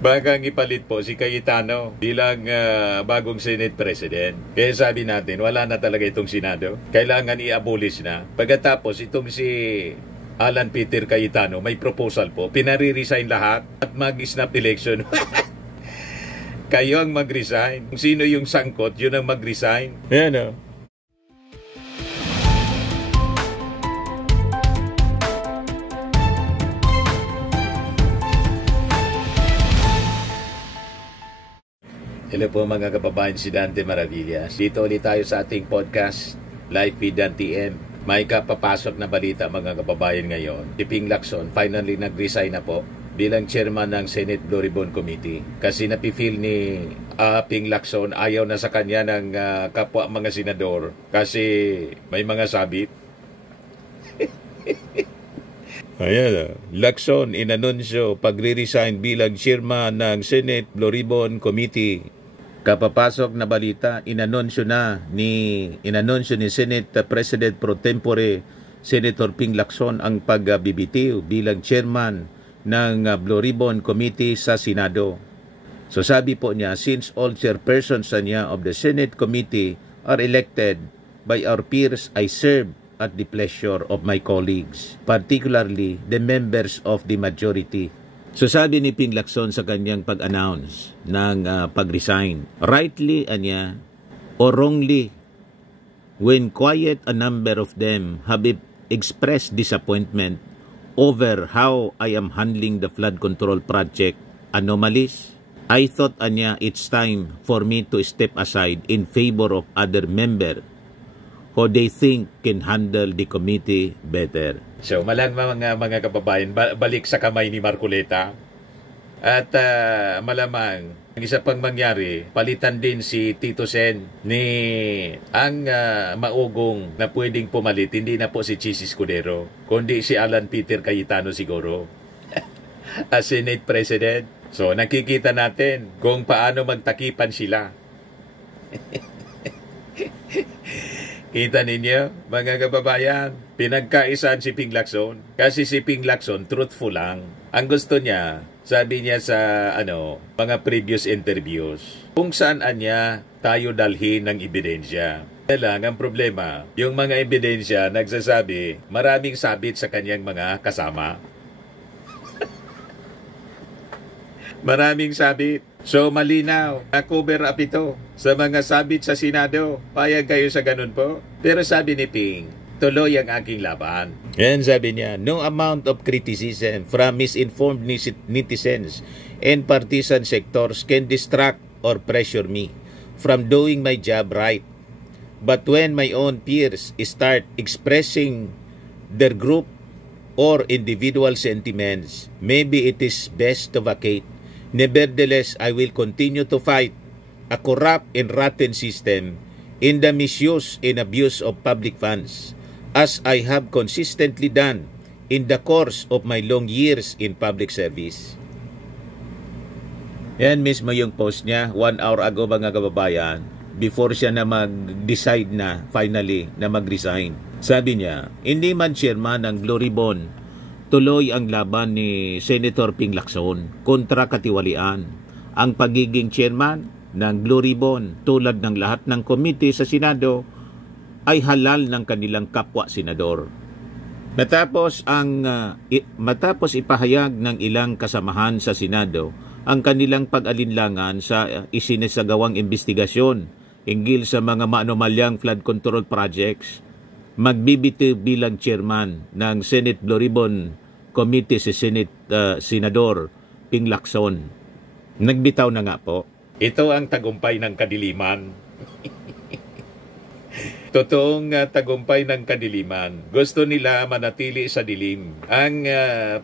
Bagang ipalit po si Cayetano bilang bagong Senate President. Kaya sabi natin, wala na talaga itong Senado. Kailangan i-abolish na. Pagkatapos, itong si Alan Peter Cayetano, may proposal po. Pinare-resign lahat at mag-snap election. Kayo ang mag-resign. Kung sino yung sangkot, yun ang mag-resign. Yan o. Hello po mga kababayan, si Dante Maravillas. Dito ulit tayo sa ating podcast, Live with Dante M. May kapapasok na balita mga kababayan ngayon. Si Ping Lacson finally nag-resign na po bilang chairman ng Senate Blue Ribbon Committee. Kasi napifeel ni Ping Lacson ayaw na sa kanya ng kapwa mga senador kasi may mga sabit. Ayan, Lacson inanunsyo pagre-resign bilang chairman ng Senate Blue Ribbon Committee. Kapapasok na balita, inanunsyo ni Senate President Pro Tempore Senator Ping Lacson ang pagbibitiw bilang chairman ng Blue Ribbon Committee sa Senado. So sabi po niya, since all chairpersons niya of the Senate Committee are elected by our peers, I serve at the pleasure of my colleagues, particularly the members of the majority. So sabi ni Ping Lacson sa kanyang pag-announce ng pag-resign, rightly or wrongly, when quiet a number of them have expressed disappointment over how I am handling the flood control project anomalies, I thought it's time for me to step aside in favor of other member who they think can handle the committee better. So malamang mga kababayan, balik sa kamay ni Marcoleta. At malamang, ang isa pang mangyari, palitan din si Tito Sen ni ang maugong na pwedeng pumalit, hindi na po si Chis Escudero, kundi si Alan Peter Cayetano siguro as Senate President. So nakikita natin kung paano magtakipan sila. Kita ninyo, mga kababayan, pinagkaisan si Ping Lacson. Kasi si Ping Lacson, truthful lang. Ang gusto niya, sabi niya sa mga previous interviews, kung saan niya tayo dalhin ng ebidensya. Kaya lang, ang problema, yung mga ebidensya nagsasabi, maraming sabit sa kanyang mga kasama. Maraming sabit. So malinaw, na-cover up ito sa mga sabit sa Senado. Payag kayo sa ganun po. Pero sabi ni Ping, tuloy ang aking laban. Yan sabi niya, no amount of criticism from misinformed netizens and partisan sectors can distract or pressure me from doing my job right. But when my own peers start expressing their group or individual sentiments, maybe it is best to vacate. Nevertheless, I will continue to fight a corrupt and rotten system in the misuse and abuse of public funds, as I have consistently done in the course of my long years in public service. Yan mismo yung post niya 1 hour ago mga kababayan, before siya na mag-decide na finally na mag-resign. Sabi niya, hindi man chairman ng Blue Ribbon, tuloy ang laban ni Senator Ping Lacson kontra katiwalian. Ang pagiging chairman ng Blue Ribbon tulad ng lahat ng komite sa Senado ay halal ng kanilang kapwa senador. Matapos ipahayag ng ilang kasamahan sa Senado ang kanilang pag-alinlangan sa isinasagawang investigasyon hinggil sa mga maanomalyang flood control projects, magbibitiw bilang chairman ng Senate Blue Ribbon Committee si Senador Ping Lacson. Nagbitaw na nga po. Ito ang tagumpay ng kadiliman. Totoong tagumpay ng kadiliman. Gusto nila manatili sa dilim ang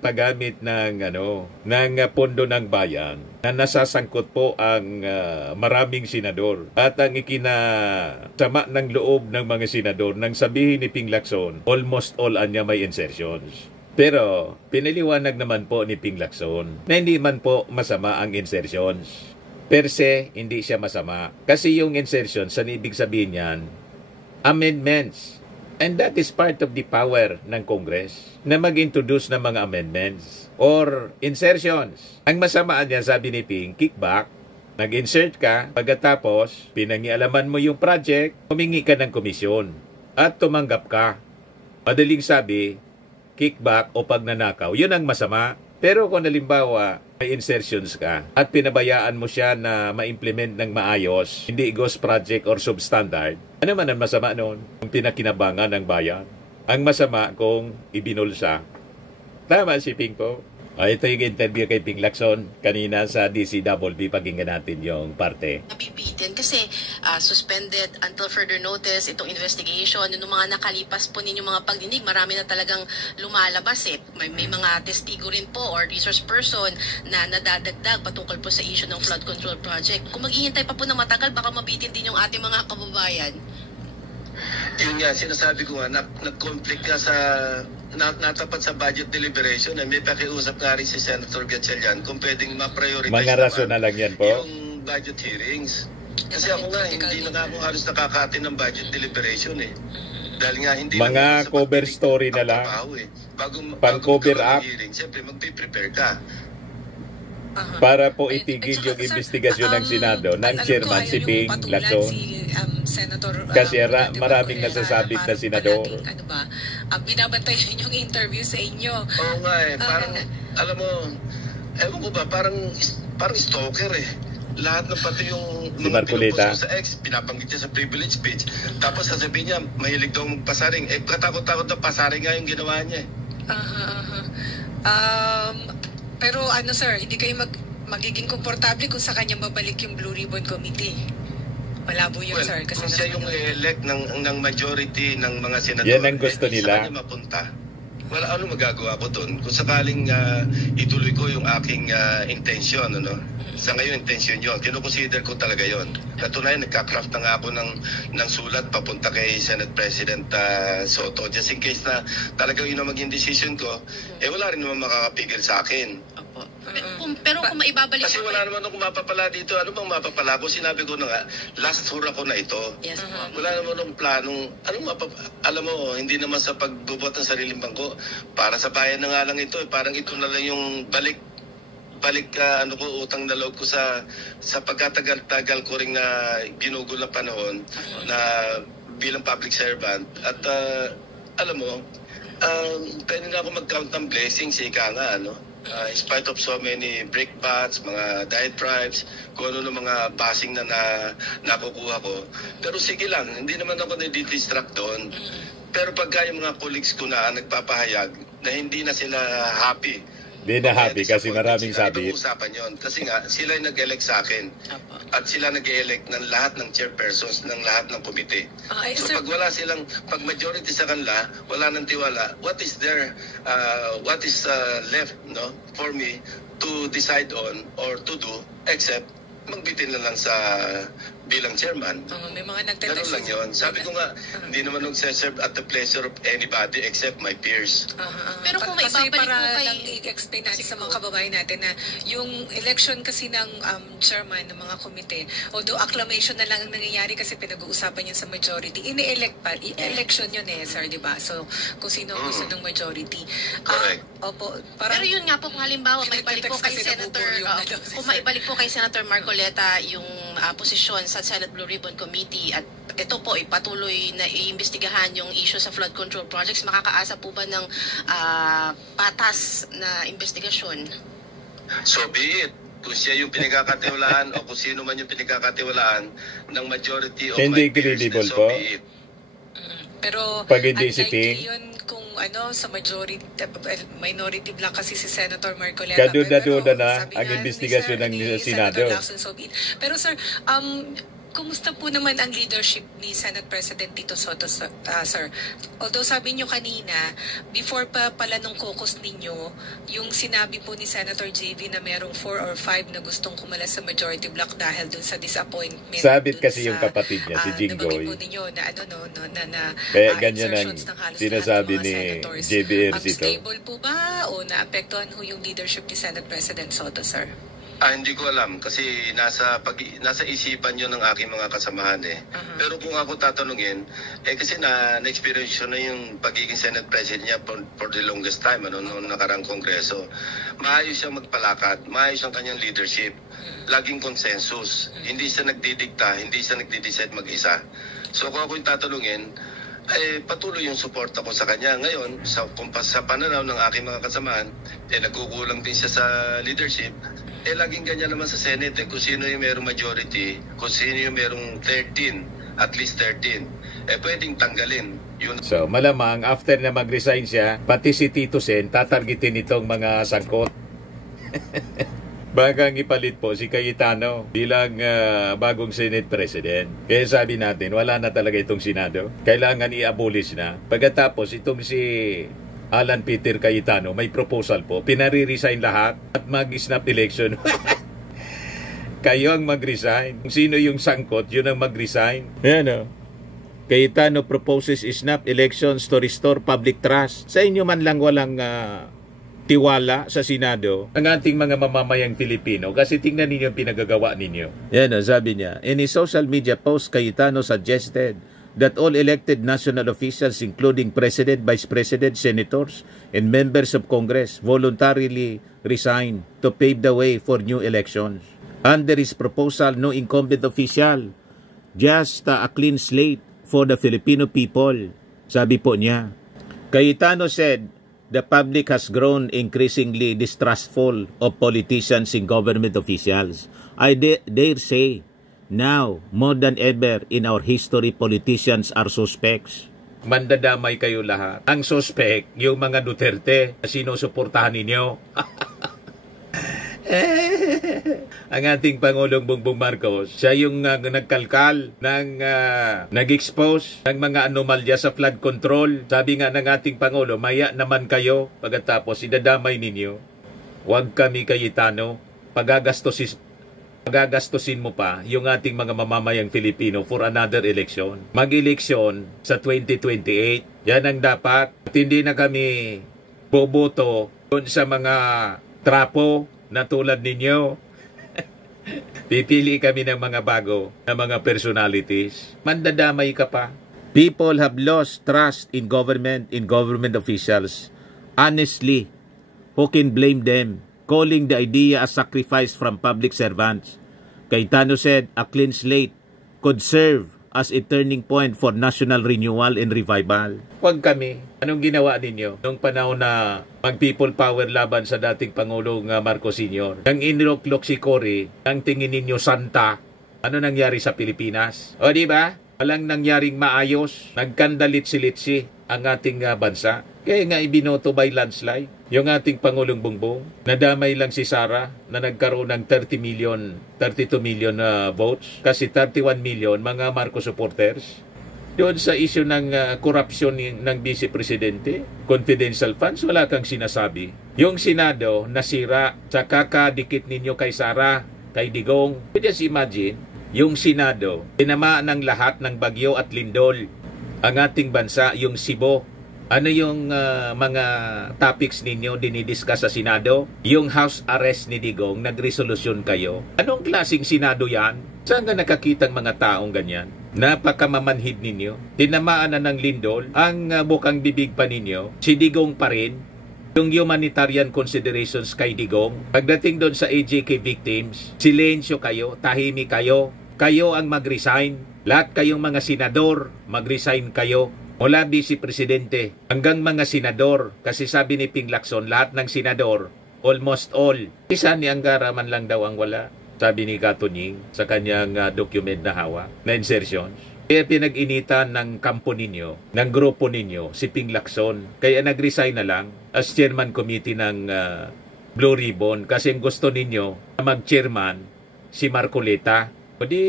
paggamit ng pondo ng bayan na nasasangkot po ang maraming senador. At ang ikinasama ng loob ng mga senador nang sabihin ni Ping Lacson, almost all anya may insertions. Pero pinaliwanag naman po ni Ping Lacson na hindi man po masama ang insertions. Per se, hindi siya masama. Kasi yung insertions, saan ibig sabihin yan? Amendments. And that is part of the power ng Congress na mag-introduce ng mga amendments or insertions. Ang masamaan niya, sabi ni Ping, kickback. Nag-insert ka, pagkatapos pinangialaman mo yung project, humingi ka ng komisyon at tumanggap ka. Madaling sabi, kickback o pagnanakaw, yun ang masama. Pero kung halimbawa may insertions ka at pinabayaan mo siya na ma-implement ng maayos, hindi ghost project or substandard, ano man ang masama noon? Kung pinakinabangan ng bayan. Ang masama kung ibinulsa. Tama si Ping po. Ito yung interview kay Ping Lacson kanina sa DCWB. Pakinggan natin yung parte. Nabibitin kasi suspended until further notice itong investigation. Yung mga nakalipas po ninyong mga pagdinig, marami na talagang lumalabas eh. May mga testigo rin po or resource person na nadadagdag patungkol po sa issue ng flood control project. Kung maghihintay pa po na matagal, baka mabitin din yung ating mga kababayan. Yun nga, sinasabi ko nga, nag-conflict nga sa, natapat sa budget deliberation, may pakiusap nga rin si Senator Gatchalian kung pwedeng ma-prioritize mga rason na lang yan po. Yung budget hearings. Kasi ako nga, hindi na nga ako halos nakakatin ng budget deliberation eh. Dahil nga, hindi mga cover story na lang. Pang-cover up. Siyempre, magpiprepare ka. Para po itigil yung investigasyon ng Senado ng chairman si Ping Lacson. Kasi maraming nasasabit na senador. Ano ba? Binabantay yung interview sa inyo. Oo nga eh. Parang, alam mo, ewan ko ba, parang stalker eh. Lahat ng pati yung si Marcolita sa ex, pinabanggit niya sa privilege speech. Tapos sasabihin niya, mahilig daw magpasaring. Eh, katakot-takot na pasaring nga yung ginawa niya eh. Pero ano sir, hindi kayo magiging komportable kung sa kanya mabalik yung Blue Ribbon Committee. Malabo yun sir. Kasi kung siya yung elect ng majority ng mga senador, yan ang gusto nila. Sa kanya mapunta. Wala ano magagawa ko doon. Kung sakaling ituloy ko yung aking intention, ano? Sa ngayon, intention yun. Kinukonsider ko talaga yun. Katunayan, nagka-craft na nga ako ng sulat papunta kay Senate President Soto. Just in case na talagang yun ang maging decision ko, wala rin naman makakapigil sa akin. Pero kung maibabalik kasi wala naman akong mapapala dito. Ano bang mapapala ko? Sinabi ko na nga, last hura ko na ito. Yes, wala naman akong planong, alam mo, hindi naman sa pagbubot ng sariling bangko. Para sa bayan na nga lang ito. Parang ito na lang yung balik utang na loob ko sa pagkatagal-tagal ko ring na ginugol na panahon na bilang public servant. At alam mo, pwede na ako mag-count ng blessings, ika nga, ano? In spite of so many brickbats, mga diatribes, kung ano ng mga basing na nakukuha ko. Pero sige lang, hindi naman ako nadidistract doon. Pero pagka yung mga colleagues ko na nagpapahayag na hindi na sila happy, hindi na happy kasi maraming sabi. Usapan yon. Kasi nga, sila yung nag-elect sa akin. At sila nag-elect ng lahat ng chairpersons ng lahat ng komite. So pag wala silang, pag majority sa kanila, wala nang tiwala, what is left, no, for me to decide on or to do except magbitin na lang sa bilang chairman. May mga ganun lang yun. Sabi ko nga, hindi naman nag-serve at the pleasure of anybody except my peers. Pero kung may kasi babalik para po kay... lang i-explain natin sa mga kababayan natin na yung election kasi ng chairman ng mga komite, although acclamation na lang ang nangyayari kasi pinag-uusapan yan sa majority, ini-elect pa. Election yun eh, sir, di ba? So, kung sino ang gusto ng majority. Correct. Opo, parang, Pero yun nga po, kung halimbawa, maibalik po kay Senator, kung maibalik po kay Senator Marcoleta yung posisyon sa Senate Blue Ribbon Committee at ito po ipatuloy na iimbestigahan yung issue sa flood control projects, makakaasa po ba ng patas na investigasyon? So be it. Kung siya yung pinagkakatiwalaan o kung sino man yung pinagkakatiwalaan ng majority of hindi my peers, credible so po. be it. pero pag hindi si unlikely Ping, yun kung sa majority, minority block kasi si Senator Marcoleta. kaduda-duda Pero na sabi ang nga investigasyon ng ni Senado. Senator Lacson, so be it. Pero sir, kumusta po naman ang leadership ni Senate President Tito Soto, sir? Although sabi nyo kanina, before pa pala nung caucus ninyo, yung sinabi po ni Senator JV na merong 4 or 5 na gustong kumalas sa majority block dahil dun sa disappointment. Sabit kasi yung kapatid niya, si Jinggoy. Nabanggit po ninyo na Kaya ganyan ang insertions ng halos sinasabi lahat ng ni mga senators. JBR Cito. Stable po ba o naapektuhan ho yung leadership ni Senate President Soto, sir? Hindi ko alam kasi nasa isipan 'yon ng aking mga kasamahan eh. Pero kung ako tatanungin, kasi na-experience na yung pagiging Senate President niya for the longest time noong nakarang kongreso. Maayos siyang magpalakad, maayos ang kanyang leadership. Laging consensus. Hindi siya nagdidikta, hindi siya nagdi-decide mag-isa. So kung ako yung tatanungin, patuloy yung suporta ko sa kanya. Ngayon, sa pananaw ng aking mga kasamahan, nagkukulang din siya sa leadership. Laging ganyan naman sa Senate. Kung sino yung merong majority, kung sino yung merong 13, at least 13, pwedeng tanggalin. Yun. So, malamang, after na mag-resign siya, pati si Tito Sen, tatargetin itong mga sangkot. Bagang ipalit po si Cayetano bilang bagong Senate President. Kaya sabi natin, wala na talaga itong Senado. Kailangan i-abolish na. Pagkatapos, itong si Alan Peter Cayetano, may proposal po, pinare-resign lahat at mag-snap election. Kayo ang mag-resign. Kung sino yung sangkot, yun ang mag-resign. Ayan o. Cayetano proposes snap elections to restore public trust. Sa inyo man lang walang tiwala sa Senado ang ating mga mamamayang Pilipino kasi tingnan ninyo ang pinagagawa ninyo. Yan o, sabi niya. In his social media post, Cayetano suggested that all elected national officials, including President, Vice President, Senators, and members of Congress, voluntarily resign to pave the way for new elections. Under his proposal, no incumbent official, just a clean slate for the Filipino people, sabi po niya. Cayetano said, the public has grown increasingly distrustful of politicians and government officials. I dare say, now, more than ever in our history, politicians are suspects. Mandadamay kayo lahat. Ang suspect, yung mga Duterte na sinusuportahan ninyo. Ang ating Pangulong Bongbong Marcos, siya yung nagkalkal, nag-expose ng mga anomalya sa flood control. Sabi nga ng ating Pangulo, maya naman kayo pagkatapos idadamay ninyo. Huwag kami Cayetano, pagagastusin mo pa yung ating mga mamamayang Filipino for another election. Mag-eleksyon sa 2028. Yan ang dapat. At hindi na kami boboto doon sa mga trapo na tulad ninyo. Pipili kami ng mga bago na mga personalities. Mandadamay ka pa. People have lost trust in government officials. Honestly, who can blame them? Calling the idea a sacrifice from public servants. Cayetano said a clean slate could serve as a turning point for national renewal and revival. Huwag kami. Anong ginawa ninyo nung panahon na mag-people power laban sa dating Pangulong Marcos Sr.? Nang iniloklok si Cory, nang tingin ninyo santa, ano nangyari sa Pilipinas? O di ba? Walang nangyaring maayos. Nagkandalit-silitsi ang ating bansa. Kaya nga ibinoto by landslide yung ating Pangulong Bongbong. Nadamay lang si Sara na nagkaroon ng 32 million votes. Kasi 31 million mga Marcos supporters. Doon sa issue ng korupsyon ng Vice Presidente, confidential funds, wala kang sinasabi. Yung Senado, nasira sa kakadikit ninyo kay Sara, kay Digong. Just imagine, yung Senado, tinamaan ng lahat ng bagyo at lindol. Ang ating bansa, yung Cebu. Ano yung mga topics ninyo dinidiscuss sa Senado? Yung house arrest ni Digong, nagresolusyon kayo. Anong klaseng Senado yan? Saan ka nakakitang mga taong ganyan? Napakamamanhid ninyo. Tinamaan na ng lindol. Ang bukang bibig pa ninyo, si Digong pa rin. Yung humanitarian considerations kay Digong. Pagdating doon sa AJK victims, silensyo kayo, tahimik kayo. Kayo ang mag-resign. Lahat kayong mga senador, mag-resign kayo. Mula Vice Presidente hanggang mga senador. Kasi sabi ni Ping Lacson, lahat ng senador, almost all. Isa ni Angara man lang daw ang wala. Sabi ni Katunying sa kanyang document na hawak, na insertions. Kaya pinag-initan ng kampo ninyo, ng grupo ninyo, si Ping Lacson. Kaya nag-resign na lang as chairman committee ng Blue Ribbon. Kasi gusto ninyo na mag-chairman si Marcoleta. O di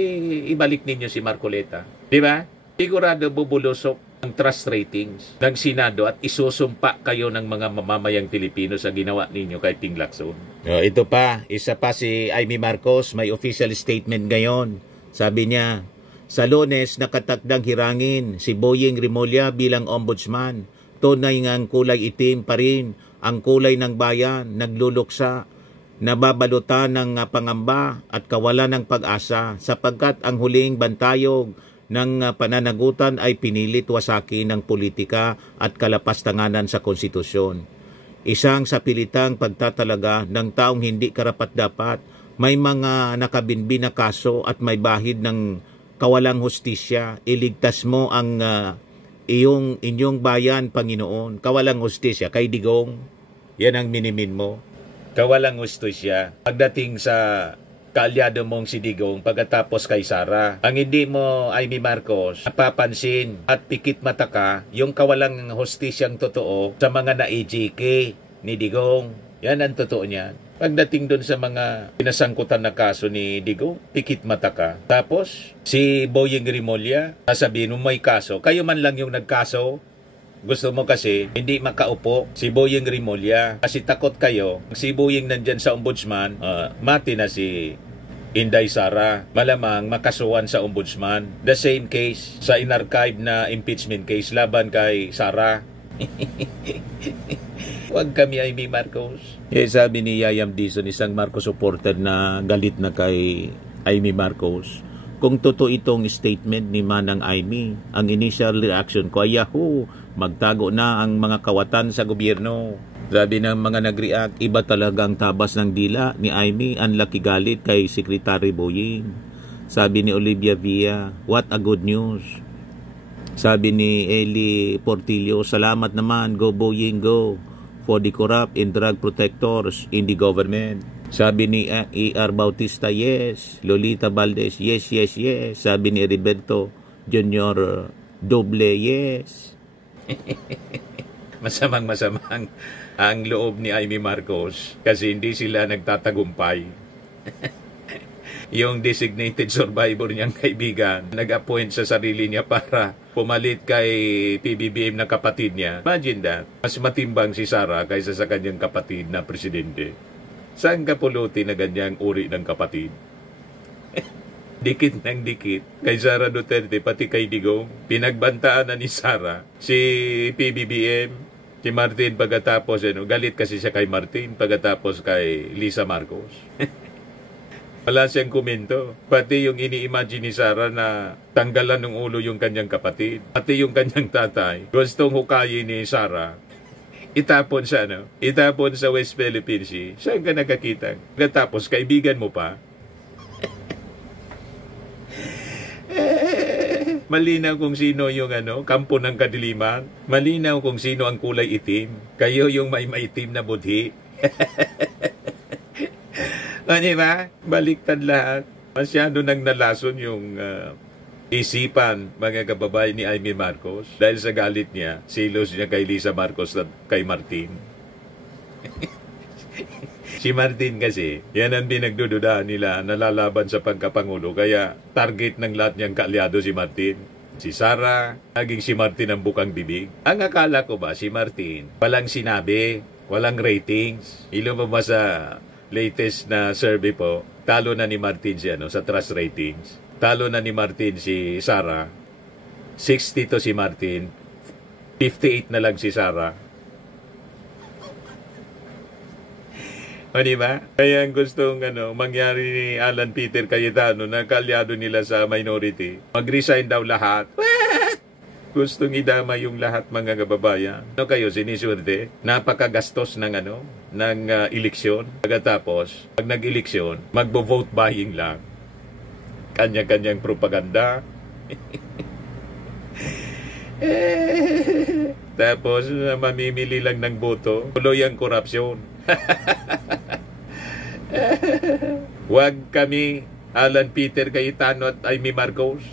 ibalik ninyo si Marcoleta. Di ba? Sigurado bubulusok ang trust ratings ng Senado at isusumpa kayo ng mga mamamayang Pilipino sa ginawa ninyo kay Ping Lacson. Ito pa, isa pa si Amy Marcos, may official statement ngayon. Sabi niya, sa Lunes nakatakdang hirangin si Boying Rimulya bilang ombudsman. Tunay nga ang kulay itim pa rin ang kulay ng bayan, nagluluksa. nababalutan ng pangamba at kawalan ng pag-asa sapagkat ang huling bantayog ng pananagutan ay pinilit wasakin ng politika at kalapastanganan sa konstitusyon. Isang sapilitang pagtatalaga ng taong hindi karapat-dapat, may mga nakabinbin na kaso at may bahid ng kawalang hustisya. Iligtas mo ang inyong bayan, Panginoon. Kawalang hustisya kay Digong. Yan ang minimin mo. Kawalang hustisya pagdating sa kaalyado mong si Digong pagkatapos kay Sara. Ang hindi mo, Amy Marcos, napapansin at pikit mata ka yung kawalang hustisyang totoo sa mga na-EJK ni Digong. Yan ang totoo niyan. Pagdating doon sa mga pinasangkutan na kaso ni Digong, pikit mata ka. Tapos, si Boyeng Rimulya, sasabihin mo may kaso. Kayo man lang yung nagkaso. Gusto mo kasi hindi makaupo si Boyeng Rimulya kasi takot kayo. Si Boyeng nandyan sa ombudsman, mati na si Inday Sara. Malamang makasuhan sa ombudsman. The same case sa inarchive na impeachment case laban kay Sara. Huwag kami Amy Marcos. Sabi ni Yayam Dizon, isang Marcos supporter na galit na kay Amy Marcos. Kung totoo itong statement ni Manang Amy, ang initial reaction ko ay yahoo, magtago na ang mga kawatan sa gobyerno. Sabi ng mga nag-react, iba talagang tabas ng dila ni Amy, ang laki galit kay Secretary Boyeng. Sabi ni Olivia Villa, what a good news. Sabi ni Eli Portillo, salamat naman, go Boyeng, go for the corrupt and drug protectors in the government. Sabi ni E.R. Bautista, yes. Lolita Valdez, yes, yes, yes. Sabi ni Heriberto Jr. Doble, yes. Masamang ang loob ni Amy Marcos kasi hindi sila nagtatagumpay. Yung designated survivor niyang kaibigan, nag-appoint sa sarili niya para pumalit kay PBBM na kapatid niya. Imagine that. Mas matimbang si Sara kaysa sa kanyang kapatid na presidente. Saan ka puluti na ganyang uri ng kapatid? Dikit ng dikit. Kay Sara Duterte, pati kay Digong. Pinagbantaan na ni Sara si PBBM, si Martin pagkatapos. Galit kasi siya kay Martin pagkatapos kay Lisa Marcos. Wala siyang komento. Pati yung ini-imagine ni Sara na tanggalan ng ulo yung kanyang kapatid. Pati yung kanyang tatay. Gustong hukayin ni Sara. Itapon sa Itapon sa West Philippine Sea. Saan ka nakakita? Tapos kaibigan mo pa. Malinaw kung sino yung kampo ng kadiliman. Malinaw kung sino ang kulay itim. Kayo yung may maitim na budhi. Diba? Baliktad lahat. Masyado nang nalason yung isipan, mga kababayan ni Amy Marcos. Dahil sa galit niya, silos niya kay Lisa Marcos at kay Martin. Si Martin kasi, yan ang pinagdududahan nila, nalalaban sa pagkapangulo. Kaya target ng lahat niyang kaalyado si Martin. Si Sara, naging si Martin ang bukang bibig. Ang akala ko ba, si Martin, walang sinabi, walang ratings. Ilo ba sa latest na survey po, talo na ni Martin si sa trust ratings. Talo na ni Martin si Sara. 60 to si Martin. 58 na lang si Sara. O diba? Kaya ang gustong mangyari ni Alan Peter Cayetano na kaalyado nila sa minority, mag-resign daw lahat. Gustong idama yung lahat, mga kababayan. Kayo siniswerte? Napakagastos ng ng eleksyon. Pagkatapos, pag nag-eleksyon, magbo-vote buying lang. Kanya-kanyang propaganda. Tapos, mamimili lang ng boto. Tuloy ang korupsyon. Huwag kami, Alan Peter Cayetano at Amy Marcos,